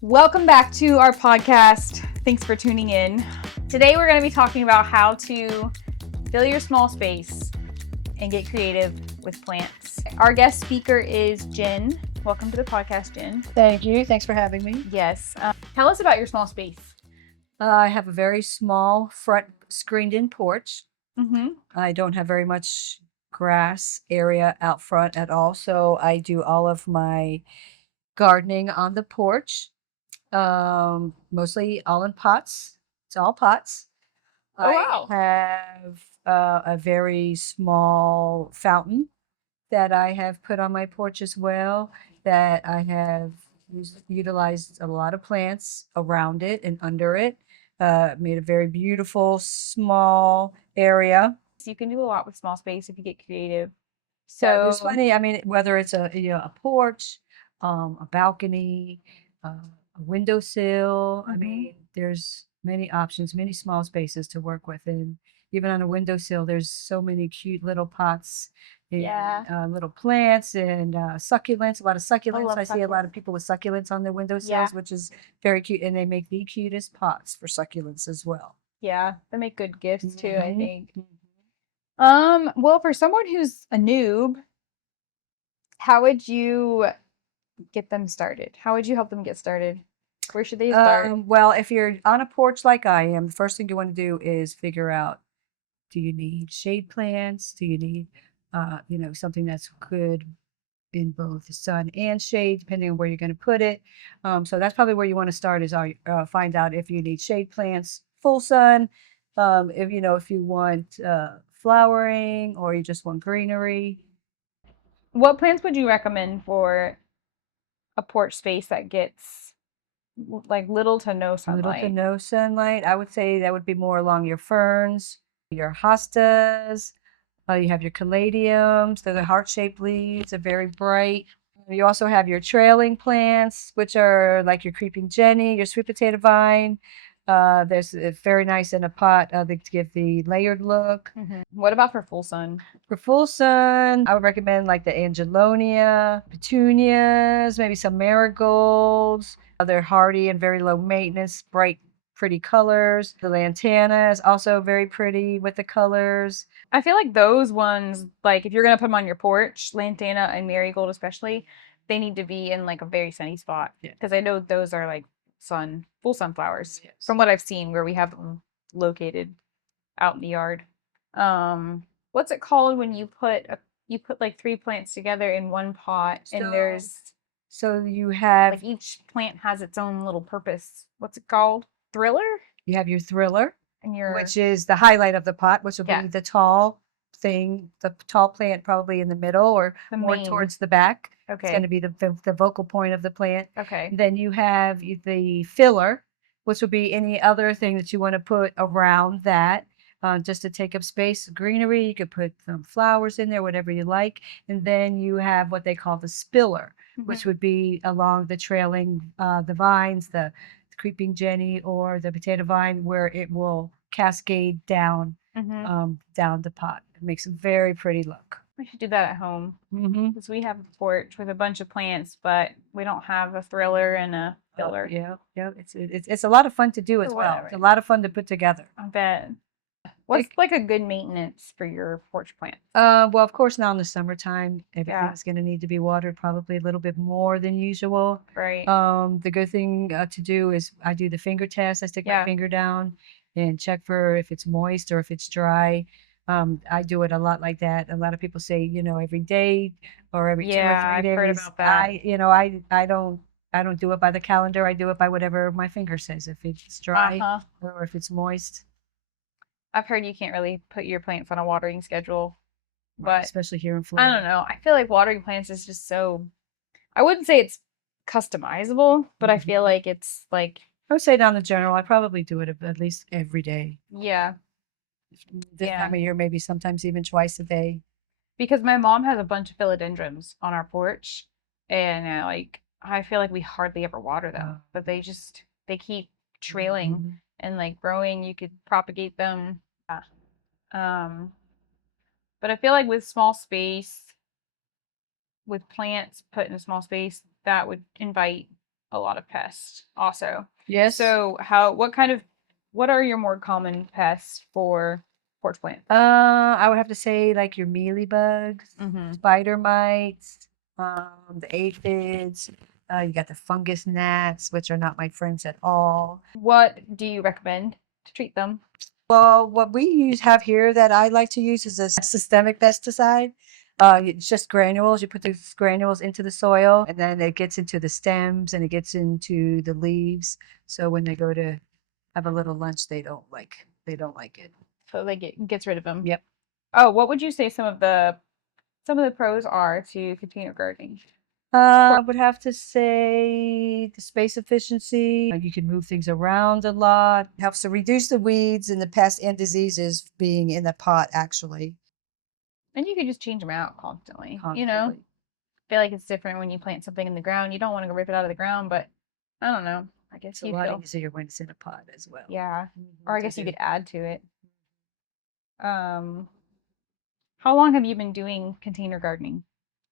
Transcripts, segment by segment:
Welcome back to our podcast. Thanks for tuning in. Today we're going to be talking about how to fill your small space and get creative with plants. Our guest speaker is Jenn. Welcome to the podcast, Jenn. Thank you. Thanks for having me. Yes. Tell us about your small space. I have a very small front screened-in porch. Mm-hmm. I don't have very much grass area out front at all, so I do all of my gardening on the porch. Mostly all in pots. It's all pots. Oh, wow. I have a very small fountain that I have put on my porch as well, that I have utilized a lot of plants around it and under it. Made a very beautiful small area. So you can do a lot with small space if you get creative. So So it's funny. I mean, whether it's a porch, a balcony, a windowsill. I mean, there's many options, many small spaces to work with, and even on a windowsill, there's so many cute little pots and Yeah. little plants and succulents. A lot of succulents. love I see a lot of succulents. people with succulents on their windowsills, Yeah. which is very cute, and they make the cutest pots for succulents as well. Yeah, they make good gifts too, I Mhm. think. Well, for someone who's a noob, how would you get them started? How would you help them get started? Where should they start? Well, if you're on a porch like I am, the first thing you want to do is figure out, do you need shade plants? Do you need, something that's good in both the sun and shade, depending on where you're going to put it. So that's probably where you want to start is find out if you need shade plants, full sun, if you want flowering or you just want greenery. What plants would you recommend for a porch space that gets like little to no Little to sunlight? no sunlight. I would say that would be more along your ferns, your hostas. You have your caladiums. They're the heart-shaped leaves. They're very bright. You also have your trailing plants, which are like your creeping Jenny, your sweet potato vine. There's it's very nice in a pot to give the layered look. What about for full sun? For full sun, I would recommend like the Angelonia, petunias, maybe some marigolds. They're hardy and very low maintenance, bright, pretty colors. The lantana is also very pretty with the colors. I feel like those ones, like if you're gonna put them on your porch, lantana and marigold especially, they need to be in like a very sunny spot Yeah. because I know those are like full sunflowers Yes. from what I've seen where we have them located out in the yard. What's it called when you put like three plants together in one pot and there's So you have like each plant has its own little purpose. What's it called? Thriller? you have your thriller, And your which is the highlight of the pot, which will Yeah. be the tall thing, the tall plant probably in the middle or The more main. towards the back. It's Okay. going to be the vocal point of the plant. Okay. Then you have the filler, which will be any other thing that you want to put around that, just to take up space. Greenery, you could put some flowers in there, whatever you like. And then you have what they call the spiller, which would be along the trailing, the vines, the creeping Jenny or the potato vine, where it will cascade down, down the pot. It makes a very pretty look. We should do that at home Mm-hmm. because we have a porch with a bunch of plants, but we don't have a thriller and a filler. Yeah. It's a lot of fun to do as Or well. whatever. It's a lot of fun to put together. I bet. What's like a good maintenance for your porch plant? Well, of course, now in the summertime, Yeah. everything's going to need to be watered probably a little bit more than usual. Right. The good thing to do is I do the finger test. I stick my Yeah. finger down and check for if it's moist or if it's dry. I do it a lot like that. A lot of people say, every day or every 2 or Yeah, 3 I've days. heard about that. I don't do it by the calendar. I do it by whatever my finger says. If it's dry or if it's moist. I've heard you can't really put your plants on a watering schedule, Right, but especially here in I Florida. don't know. I feel like watering plants is just so, I wouldn't say it's customizable, but I feel like it's like, I would say down the general, I probably do it at least every day. yeah, This time of year, maybe sometimes even twice a day. because my mom has a bunch of philodendrons on our porch, and I feel like we hardly ever water them, but they keep trailing and like growing. You could propagate them. But I feel like with small space, with plants put in a small space, that would invite a lot of pests also. Yes. So what are your more common pests for porch plants? I would have to say like your mealybugs, Mm-hmm. spider mites, the aphids. You got the fungus gnats, which are not my friends at all. What do you recommend to treat them? Well, what we have here that I like to use is a systemic pesticide. It's just granules. You put these granules into the soil, and then it gets into the stems and it gets into the leaves. So when they go to have a little lunch, they don't like it. So like it gets rid of them. Yep. Oh, what would you say some of the pros are to container gardening? I would have to say the space efficiency. You can move things around a lot. Helps to reduce the weeds and the pests and diseases being in the pot, actually. And you could just change them out constantly. Constantly. I feel like it's different when you plant something in the ground. You don't want to go rip it out of the ground, but I don't know. I guess It's a you lot feel, easier when it's in a pot as well. yeah. Mhm, Or I to guess you do. could add to it. Um, how long have you been doing container gardening?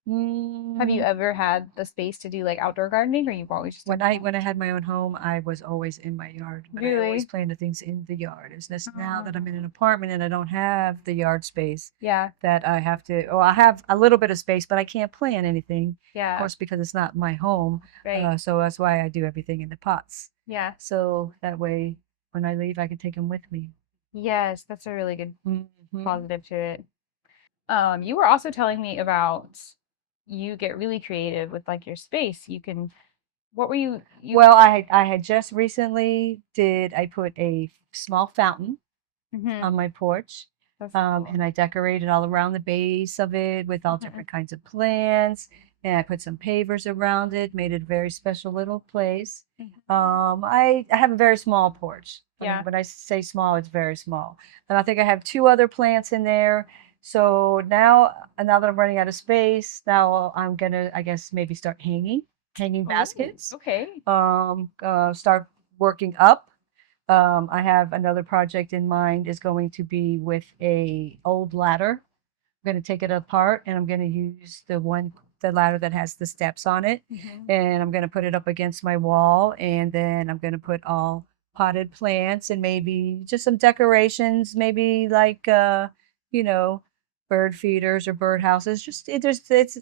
Have you Mm, ever had the space to do like outdoor gardening, or you've always just done when I had my own home, I was always in my yard, but I always really? planted things in the yard. It's just now that I'm in an Oh, apartment and I don't have the yard space yeah, that I have to. Oh, I have a little bit of space, but I can't plant anything, of yeah, course, because it's not my home. right. So that's why I do everything in the pots. Yeah. So that way, when I leave, I can take them with me. Yes, that's a really good Hmm. positive to it. You were also telling me about you get really creative with like your space. What were you Well, I had just recently I put a small fountain hmm on my porch. That's cool. And I decorated all around the base of it with all Mhm. different kinds of plants. And I put some pavers around it, made it a very special little place. Mhm. I have a very small porch. I mean, Yeah. when I say small, it's very small. And I think I have two other plants in there. So now that I'm running out of space, now I'm gonna, I guess, maybe start hanging Oh, baskets. okay. Start working up. I have another project in mind is going to be with a old ladder. I'm going to take it apart and I'm going to use the ladder that has the steps on it, hmm and I'm going to put it up against my wall, and then I'm going to put all potted plants and maybe just some decorations, maybe like you know, bird feeders or bird houses. It's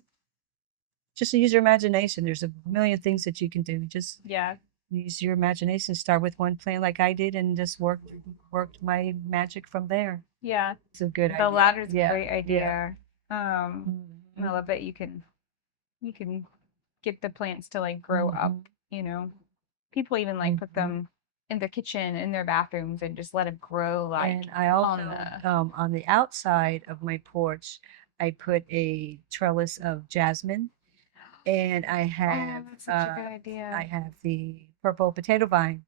just use your imagination. There's a million things that you can do. Just Yeah. use your imagination. Start with one plant like I did, and just worked my magic from there. Yeah. It's a good The idea. ladder's a Yeah, great yeah. idea. And I Mhm, love that you can get the plants to like grow up, mhm, you know. People even like put mhm. them in their kitchen, in their bathrooms and just let them grow like And I on also, the on the outside of my porch, I put a trellis of jasmine, and Oh, that's such a good I idea. have the purple potato vine,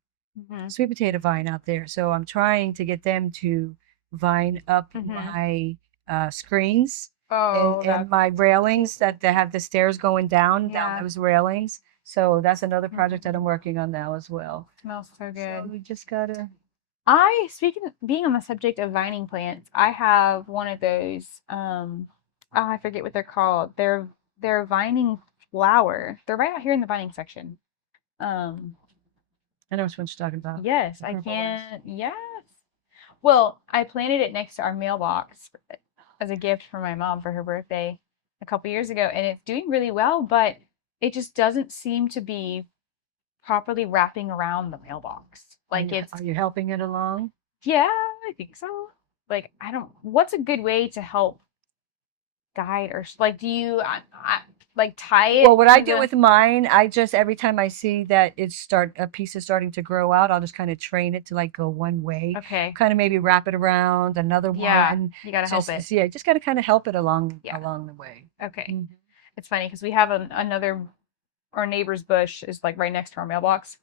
hmm sweet potato vine out there. So I'm trying to get them to vine up hmm my screens and Oh, that's my railings that they have the stairs going down yeah. those railings. So that's another project that Mhm. I'm working on now as well. Smells so So good. we just gotta. Being on the subject of vining plants, I have one of those, oh, I forget what they're called. They're vining flower. They're right out here in the vining section. Um, I know which one you're talking about. yes, The I purple ones. can't. Yes. Well, I planted it next to our mailbox as a gift for my mom for her birthday a couple years ago, and it's doing really well, but it just doesn't seem to be properly wrapping around the mailbox. Like Are it's you helping it along? Yeah, I think so. Like, what's a good way to help guide or like, do you like tie Well, it what I to do the, with mine, I just every time I see that a piece is starting to grow out, I'll just kind of train it to like go one way, okay, kind of maybe wrap it around another one, yeah, and you got to help it. yeah, just got to kind of help it Yeah, along the way. okay. Mhm. It's funny because we have our neighbor's bush is like right next to our mailbox.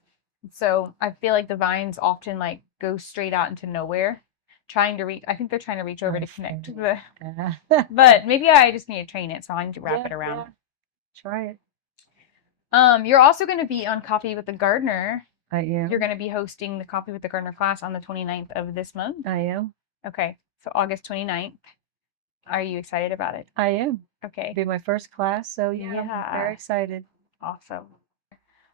So I feel like the vines often like go straight out into nowhere, I think they're trying to reach over I to connect to the, see. but maybe I just need to train it, so I need to wrap Yeah, it around. yeah. Try it. You're also going to be on Coffee with the Gardener. I You're am. going to be hosting the Coffee with the Gardener class on the 29th of this month. I am. Okay, so August 29th. Are you excited about it? I am. Okay. Be my first class, so yeah, I'm very Yeah, excited. awesome.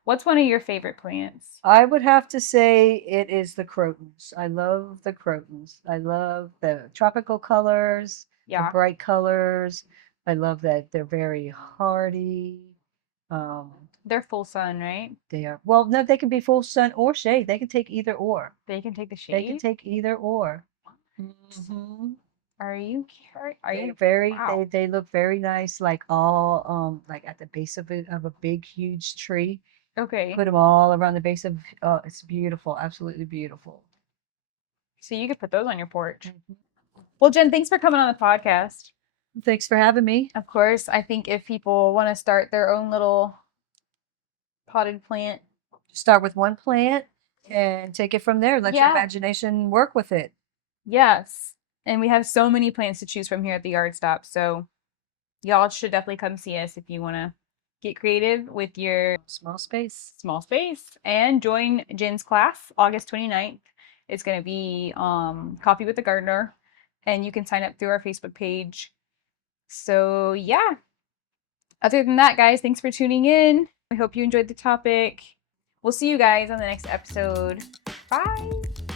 What's one of your favorite plants? I would have to say it is the crotons. I love the crotons. I love the tropical colors, the Yeah, bright colors. I love that they're very hardy. Um, they're full sun, right? they are, well, no, they can be full sun or shade. They can take either or. They can take the They can shade. take either or. Hmm. Are you? Are They're you? very, Wow. they look very nice, like all, like at the base of a big, huge tree. Okay. Put them all around the base of, it's beautiful, absolutely beautiful. So you could put those on your porch. Mhm. Well, Jen, thanks for coming on the podcast. Thanks for having me. Of course, I think if people want to start their own little potted plant, Start with one plant and take it from there. Let your yeah, imagination work with it. yes. And we have so many plants to choose from here at the yard stop. So y'all should definitely come see us if you want to get creative with your Small space. small space and join Jen's class August 29th. It's going to be Coffee with the Gardener, and you can sign up through our Facebook page. So, yeah. Other than that, guys, thanks for tuning in. I hope you enjoyed the topic. We'll see you guys on the next episode. Bye.